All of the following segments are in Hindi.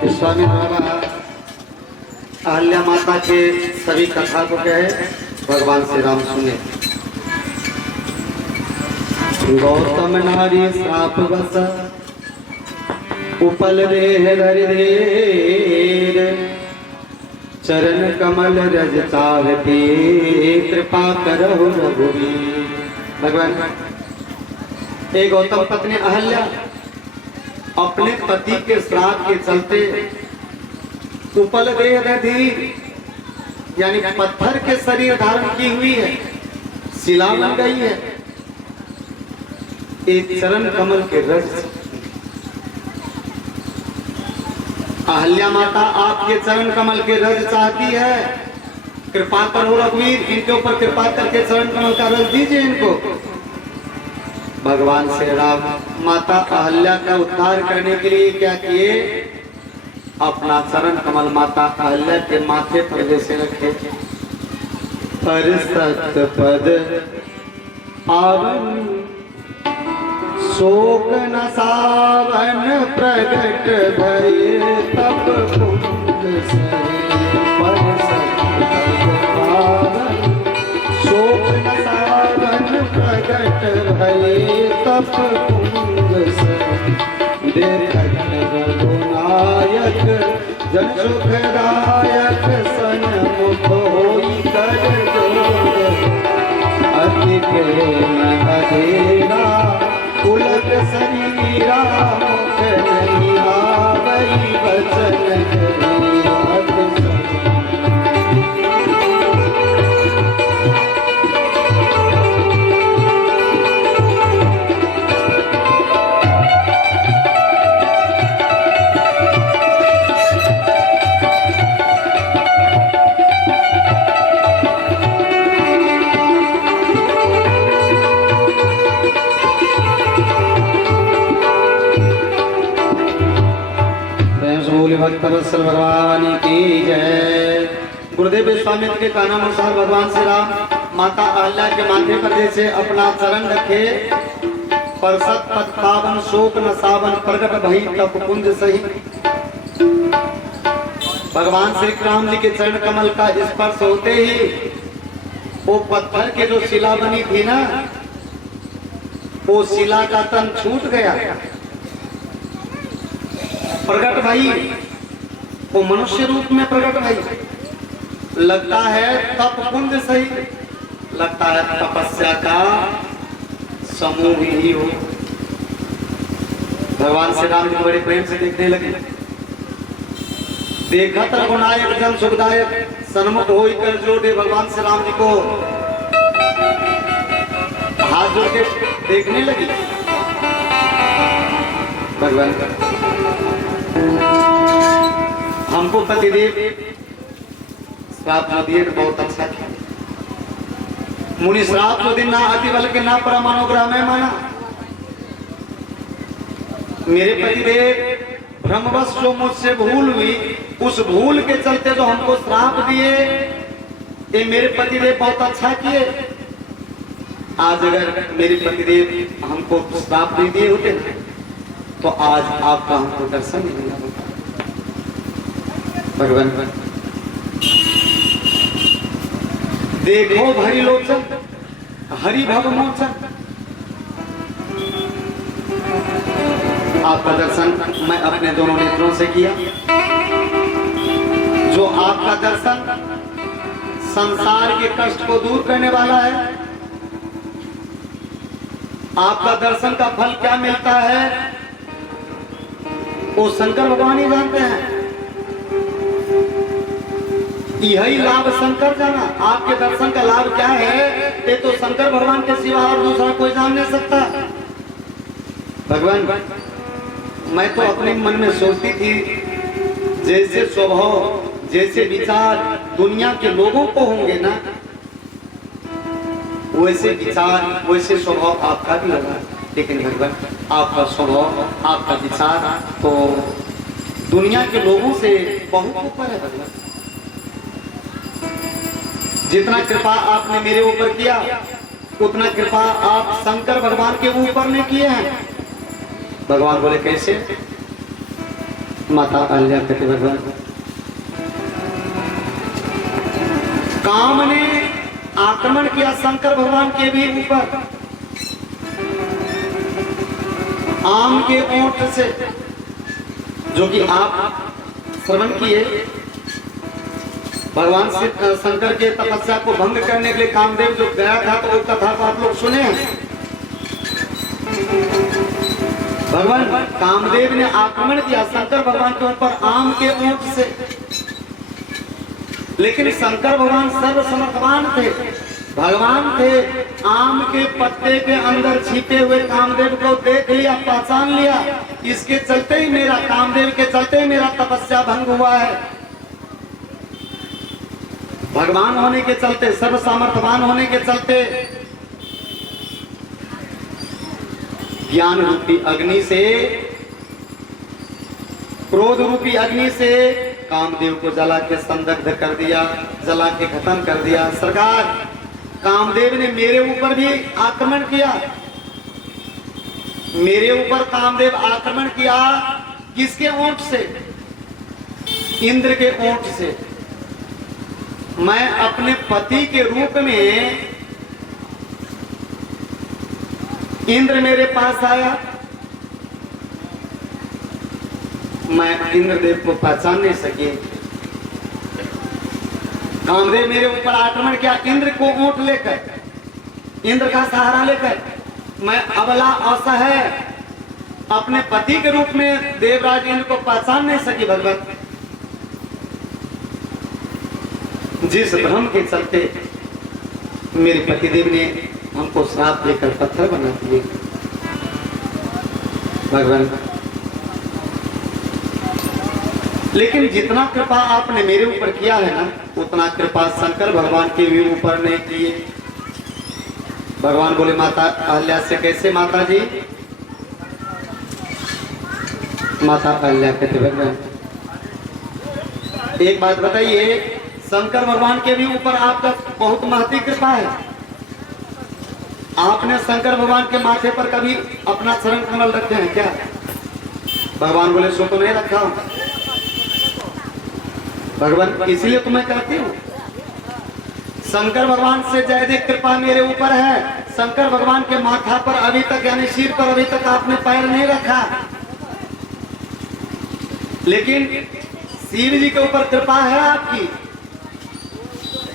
विश्वामित्र बाबा अहल्या माता के सभी कथा को कहे, भगवान श्री राम सुने। गौतम नारी श्राप बस उपल देह धरि धीर, चरण कमल रज चाहती कृपा करहु रघुवीर। भगवान एक गौतम पत्नी अहल्या अपने पति के श्राप के चलते उपल देह धीर यानी पत्थर के शरीर धारण की हुई है, शिला बन गई है। एक चरण कमल के रज, अहल्या माता आपके चरण कमल के रज चाहती है। कृपा करो रघुवीर, इनके ऊपर कृपा करके चरण कमल का रज दीजिए इनको। भगवान श्री राम माता अहल्या का उद्धार करने के लिए क्या किए, अपना चरण कमल माता अहल्या के माथे पर जैसे रखे। पर सत पद पावन शोक न सावन प्रगट भये तप कुंज सरे। पर सत पद पावन शोक न सावन प्रगट भये तप कुंज सरे। देखन रघुनायक जन सुखदायक सन्मुख होई कर जोर। अति प्रेम अधेरा उलट शरीरा, मुख नहीं आवई वचन करी। भक्तवत्सल भगवान की जय। गुरुदेव विश्वामित्र के कानानुसार भगवान श्री राम माता अहल्या के माथे पर जैसे अपना चरण रखे। परसत पद पावन शोक न सावन प्रगट भई तप कुंज सही। भगवान श्री राम जी के चरण कमल का स्पर्श होते ही वो पत्थर के जो शिला बनी थी ना, वो शिला का तन छूट गया, प्रगट भाई वो मनुष्य रूप में प्रकट भाई। लगता है तप कुंज सही, लगता है तपस्या का समूह ही हो। भगवान श्री राम जी बड़े प्रेम से देखने लगे। देखत रघुनायक जन सुखदायक सन्मुख होई कर जोड़े। भगवान श्री राम जी को हाथ जोड़ के देखने लगी। भगवान हमको पतिदेव श्राप जो दिए बहुत अच्छा किया। मुनि श्राप जो दिन ना अति बल के ना परमानुग्रह में माना। मेरे पतिदेव भ्रमवश जो मुझसे भूल हुई, उस भूल के चलते जो हमको श्राप दिए, ये मेरे पतिदेव बहुत अच्छा किए। आज अगर मेरे पतिदेव हमको श्राप नहीं दिए होते तो आज आपका हमको दर्शन नहीं मिला होता। भगवान देखो भरी लोचन हरि भव मोचन। आपका दर्शन मैं अपने दोनों नेत्रों से किया। जो आपका दर्शन संसार के कष्ट को दूर करने वाला है। आपका दर्शन का फल क्या मिलता है वो शंकर भगवान ही जानते हैं। यही लाभ शंकर जाना। आपके दर्शन का लाभ क्या है ये तो शंकर भगवान के सिवा और दूसरा कोई जान नहीं सकता। भगवान मैं तो अपने मन में सोचती थी जैसे स्वभाव जैसे विचार दुनिया के लोगों को होंगे ना, वैसे विचार वैसे स्वभाव आपका भी होगा। लेकिन भगवान आपका स्वभाव आपका विचार तो दुनिया के लोगों से बहुत ऊपर है। भगवान जितना कृपा आपने मेरे ऊपर किया उतना कृपा आप शंकर भगवान के ऊपर ने किए हैं। भगवान बोले कैसे? माता अहल्या कहते भगवान काम ने आक्रमण किया शंकर भगवान के भी ऊपर आम के ओंठ से, जो कि आप श्रवण किए। भगवान शंकर के तपस्या को भंग करने के लिए कामदेव जो गया था, तो वो कथा को आप लोग सुने हैं। भगवान कामदेव ने आक्रमण किया शंकर भगवान के ऊपर आम के ओंठ से, लेकिन शंकर भगवान सर्वसमर्थवान थे, भगवान थे। आम के पत्ते के अंदर छिपे हुए कामदेव को देख लिया, पहचान लिया। इसके चलते ही मेरा, कामदेव के चलते ही मेरा तपस्या भंग हुआ है। भगवान होने के चलते, सर्वसामर्थ्यवान होने के चलते ज्ञान रूपी अग्नि से, क्रोध रूपी अग्नि से कामदेव को जला के संदग्ध कर दिया, जला के खत्म कर दिया। सरकार, कामदेव ने मेरे ऊपर भी आक्रमण किया, मेरे ऊपर कामदेव आक्रमण किया। किसके ओंठ से? इंद्र के ओंठ से। मैं अपने पति के रूप में, इंद्र मेरे पास आया, मैं इंद्रदेव को पहचान नहीं सकी। कामदेव मेरे ऊपर आक्रमण किया, इंद्र को ओंठ लेकर, इंद्र का सहारा लेकर मैं अबला असहाय अपने पति के रूप में देवराज इंद्र को पहचान नहीं सकी। भगवान जिस भ्रम के चलते मेरे पतिदेव ने हमको श्राप देकर पत्थर बना दिए। भगवान, लेकिन जितना कृपा आपने मेरे ऊपर किया है ना, उतना कृपा शंकर भगवान के भी ऊपर नहीं किए। भगवान बोले माता अहल्या से कैसे? माता जी, माता अहल्या कहते भगवान एक बात बताइए, शंकर भगवान के भी ऊपर आपका बहुत महती कृपा है। आपने शंकर भगवान के माथे पर कभी अपना चरण कमल रखे हैं क्या? भगवान बोले सो तो नहीं रखा हूं। भगवान इसलिए तो मैं कहती हूँ, शंकर भगवान से ज्यादा कृपा मेरे ऊपर है। शंकर भगवान के माथा पर अभी तक, यानी सिर पर अभी तक आपने पैर नहीं रखा, लेकिन शिव जी के ऊपर कृपा है आपकी।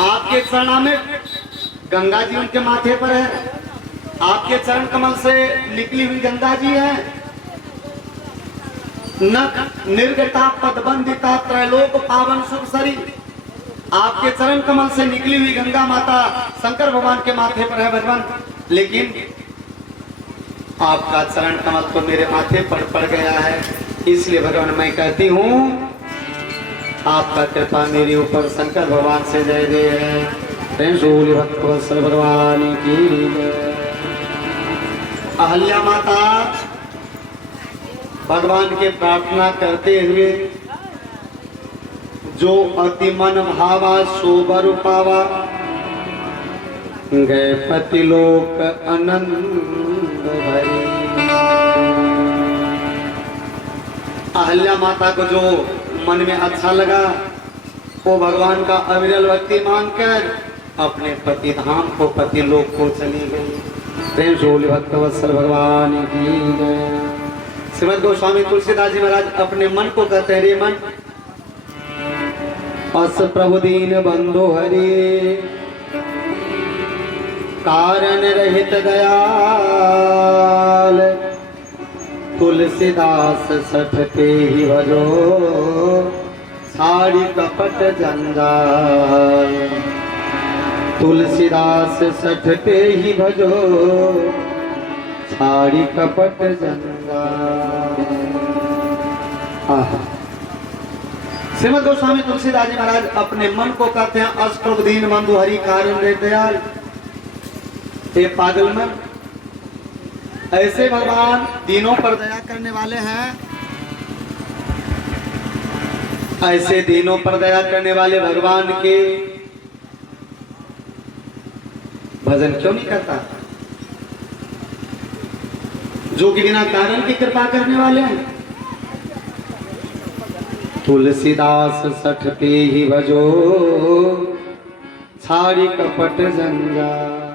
आपके चरणों में गंगा जी उनके माथे पर है, आपके चरण कमल से निकली हुई गंगा जी है। नख निर्गता पदबंदिता त्रैलोक पावन शुभ सरी, आपके चरण कमल से निकली हुई गंगा माता शंकर भगवान के माथे पर है भगवान। लेकिन आपका चरण कमल तो मेरे माथे पर पड़ गया है, इसलिए भगवान मैं कहती हूँ आपका कृपा मेरे ऊपर शंकर भगवान से जय जय है। भक्तवत्सल भगवान की जय। अहल्या माता भगवान के प्रार्थना करते हुए, जो अति मन भावा सोबर पावा, गए पति लोक आनंद भरी। अहल्या माता को जो मन में अच्छा लगा, वो भगवान का अविरल भक्ति मांगकर अपने पति धाम को, पति लोक को चली गई। प्रेम से बोले भक्तवत्सल भगवान की जय। श्रीमद् गोस्वामी तुलसीदास जी महाराज अपने मन को कहते हैं, रे मन अस प्रभु दीन बंधु हरि, कारण रहित दयाल, तुलसीदास सठते ही भजो, साड़ी कपट जंजाल। तुलसीदास सठते ही भजो, साड़ी कपट जंजाल। श्रीमद् गोस्वामी तुलसीदास जी महाराज अपने मन को कहते हैं, अस प्रभु दीन बंधु हरि, कारण रहित दयाल। हे पागल मन, ऐसे भगवान दीनों पर दया करने वाले हैं, ऐसे दीनों पर दया करने वाले भगवान के भजन क्यों नहीं करता? जो कि बिना कारण की कृपा करने वाले हैं। तुलसीदास सठ पे ही भजो, छाड़ी कपट जंजाल।